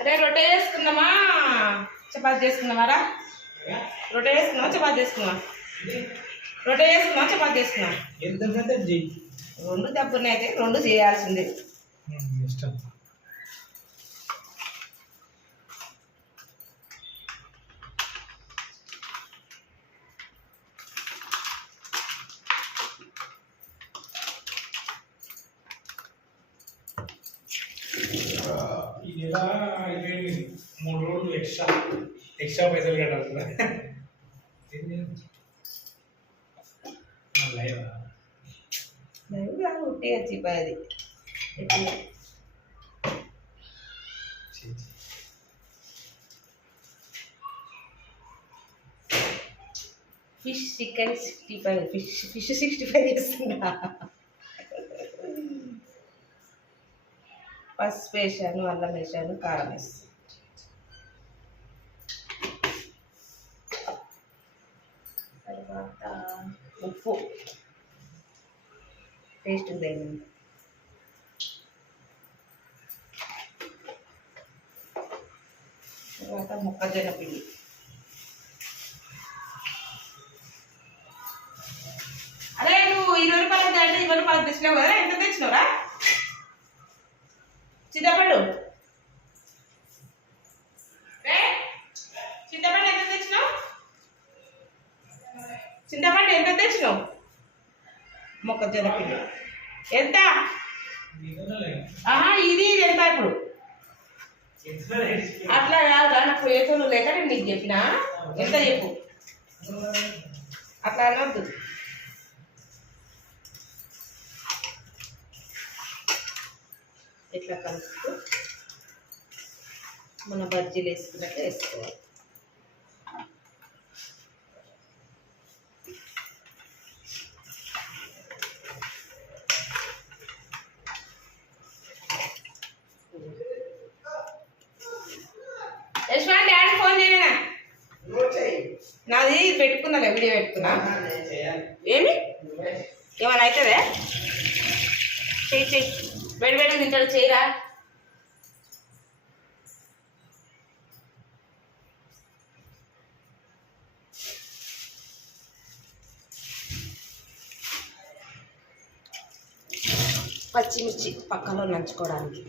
అరే రొట్టె చేసుకుందామా? చపాతి చేసుకుందామారా? రొట్టె చేసుకుందామా చపాతి చేసుకుందామా? రొట్టె చేసుకుందామా చపాతి చేసుకుందాం రెండు దెబ్బఉన్నాయి అయితే రెండు చేయాల్సిందే. ఇది ఎలా అయిపోయింది. మూడు రోజులు ఎక్స్ట్రా. ఎక్స్ట్రా పైసలు కట్టాలి లైవ్ ఉట్టి chapati fish chicken sixty five fish fish sixty five చేస్తున్నా పసుపు వేసాను అల్లం వేసాను కారం వేసాను తర్వాత ఉప్పు. టేస్ట్ ఉందండి. తర్వాత మొక్కజొన్న పిండి. అరే నువ్వు ఇరవై రూపాయలు అంటే ఇరవై రూపాయలు తెచ్చినావు కదా? ఎంత తెచ్చినావురా? చింతపండు. చింతపండు ఎంత తెచ్చినావు? చింతపండు ఎంత తెచ్చినావు? మొక్కజొన్న పిండి. ఎంత? ఆహా ఇది ఇది ఎంత ఇప్పుడు? అట్లా కాదురా నాకు ఏతో లేక నేను నీకు చెప్పిన? ఎంత చెప్పు? అట్లా అనొద్దు. ఇట్లా కలుపుతూ మన బజ్జీలు వేసుకున్నట్టు వేసుకోవాలి. నాది పెట్టుకున్నా వీడియో పెట్టుకున్నా. ఏమి? ఏమైనా అవుతుందే? చెయ్యి చెయ్యి. వేడి వేడి తింటాడు చేయరా? పచ్చిమిర్చి పక్కలో నంచుకోవడానికి.